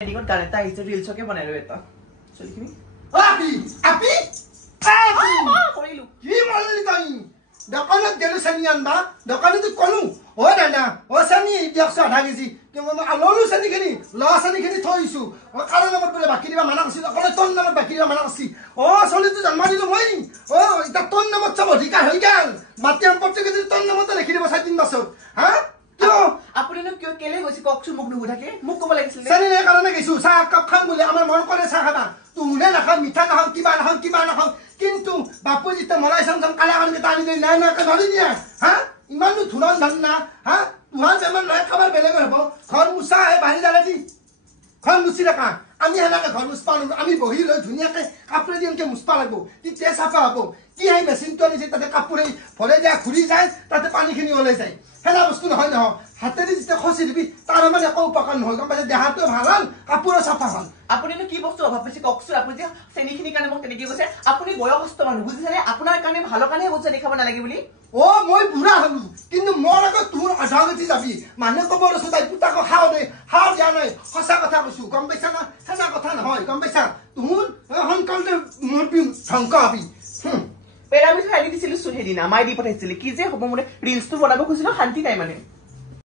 এদিকত গান এটা আহিছে ৰিলছকে বনাই ৰ এটা চলিখিনি আপি আপি কৰিলো কি মৰলি তই দোকানত গেলো সানি আনবা দোকানত কলু ও দাদা ও সানি দেখছ আধা কেজি আলু সানি খিনি ল সানি খিনি থইছো ও কাৰো নামত বলে বাকি দিবা মানা আছিল অকলে তোৰ নামত বাকি দিবা মানা আছিল ও চলিটো জন্ম দিলো মই ও এটা তোৰ নামত চব অধিকাৰ হৈ গেল মাটি সম্পত্তি যদি তোৰ নামতে লিখি দিব 4 বছৰ হা আপুনি নো কিয় কেলে গৈছে ককচোন মোক নুবু থাকে মোক কব লাগিছিল সানি নে কাৰণে গৈছো চাহ কাপ খাম বুলি আমাৰ মন কৰে চাহ খাবা তুনে নাখা মিঠা নাখা কিবা নাখা কিন্তু বাপু জিতে মলাই সামসাম কালা কানকে টানি দেই নাই না ধৰি দিয়া হা ইমানু ধুনন ধন না হা তুহাৰ বেমান লয় খাবাৰ বেলেগ হ'ব ঘৰ মুছা হে বাহি জালে দি ঘৰ মুছি ৰাখা আমি হানাকে ঘৰ মুছপা আমি বহি লৈ ধুনিয়াকে কাপড়ে দিনকে মুছপা লাগব তি চাফা হ'ব কি হে মেচিনটো আনিছে তাতে কাপড়ে ভৰে যায় ঘুৰি যায় তাতে পানীখিনি ওলাই যায় হেলা বস্তু নহয় নহয় হাতেদি যেতিয়া খচি দিবি তাৰ মানে একো উপকাৰ নহয় গম পাইছে দেহাটো ভাল হ'ল কাপোৰো চাফা হ'ল আপুনি নো কি বস্তু অভাৱ পাইছে ককচোন আপুনি যে চেনিখিনি কাৰণে মোক তেনেকে কৈছে আপুনি বয়সস্থ মানুহ বুজিছেনে আপোনাৰ কাৰণে ভালৰ কাৰণে বস্তু দেখাব নালাগে বুলি ও মই বুঢ়া হলো কিন্তু মোৰ আগত তোৰ আধাগতি যাবি মানুহে কব ৰছো তাই পুতাকো খাও দে খাও দিয়া নাই সঁচা কথা কৈছো গম পাইছা না সঁচা কথা নহয় গম পাইছা তোৰ সোনকালে মোৰ ধ্বংস হবি পেৰামিড খাই দিছিলো চোন সেইদিনা মাই দি পঠাইছিলে কি যে হ'ব মোৰ ৰিলছটো বনাব খুজিলো শান্তি নাই মানে